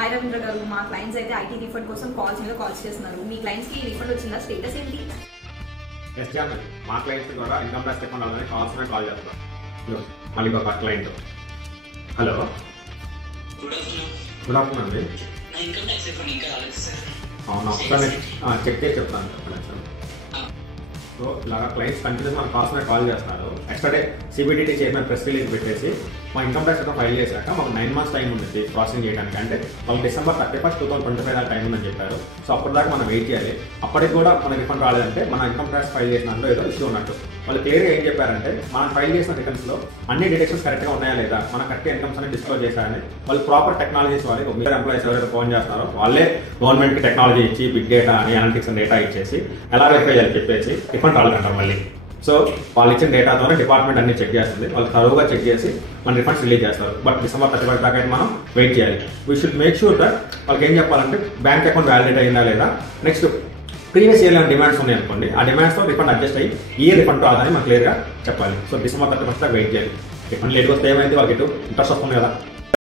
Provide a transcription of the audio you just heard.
Hi Ravindra గారు, మా clients అయితే ఐటీ రిఫండ్ కోసం కాల్స్ చేస్తున్నారు. మీ క్లయింట్స్ కి రిఫండ్ వచ్చిందా? స్టేటస్ ఏంటి? ఎస్ జాన్, మా క్లయింట్స్ ద్వారా ఇన్కమ్ ట్యాక్స్ రిఫండ్ అవ్వాలని కాల్ చేస్తాం. మళ్ళీ ఒక క్లయింట్. హలో, గుడ్ ఆఫ్టర్నూన్ అండి. అవునా, ఒకసారి చెక్ చేసి చెప్తాను. సో ఇలాగా క్లయింట్స్ కంటిన్యూస్ మన కాల్ చేస్తున్నారు. Yesterday CBDT chairman press release పెట్టేసి మా ఇన్కమ్ ట్యాక్స్ రిటర్న్ ఫైల్ చేశాక మాకు 9 months టైం ఉంది ప్రాసెసింగ్ చేయడానికి. అంటే వాళ్ళు December 31, 2025 దాకా టైం ఉందని చెప్పారు. సో అప్పటిదాకా మనం వెయిట్ చేయాలి. అప్పటికి కూడా మన రిఫండ్ రాలేదంటే మన ఇన్కమ్ ట్యాక్స్ ఫైల్ చేసినట్లు ఏదో ఇష్యూ ఉన్నట్టు. వాళ్ళు క్లియర్గా ఏం చెప్పారంటే మనం ఫైల్ చేసిన రిటర్న్స్లో అన్ని డిడక్షన్స్ కరెక్ట్గా ఉన్నాయా లేదా, మన కరెక్ట్ ఇన్కమ్స్ అని డిస్క్లోజ్ చేశారని వాళ్ళు ప్రాపర్ టెక్నాలజీస్ వాళ్ళు మిగతా ఎంప్లాయీస్ ఎవరైతే ఫోన్ చేస్తారో వాళ్ళే గవర్నమెంట్కి టెక్నాలజీ ఇచ్చి బిగ్ డేటా అని అనలిటిక్స్ డేటా ఇచ్చేసి ఎలా వెరిఫై చేయాలి చెప్పేసి రిఫండ్ రాలేదంటారు మళ్ళీ. సో వాళ్ళు ఇచ్చిన డేటాతోనే డిపార్ట్మెంట్ అన్ని చెక్ చేస్తుంది. వాళ్ళు తరువుగా చెక్ చేసి మన రిఫండ్స్ రిలీజ్ చేస్తారు. బట్ December 31 దాకా అయితే మనం వెయిట్ చేయాలి. We should make sure that వాళ్ళకి ఏం చెప్పాలంటే బ్యాంక్ అకౌంట్ వ్యాలిడేట్ అయిందా లేదా, నెక్స్ట్ ప్రీవియస్ ఇయర్ డిమాండ్స్ ఉన్నాయి అనుకోండి, ఆ డిమాండ్స్తో రిఫండ్ అడ్జస్ట్ అయ్యి ఈ రిఫండ్ రాదని మనం క్లియర్గా చెప్పాలి. సో December 31 దాకా వెయిట్ చేయాలి. రిఫండ్ లేట్గా వస్తే ఏమైంది, వాళ్ళకి ఇటు ఇంట్రెస్ట్ వస్తుంది కదా.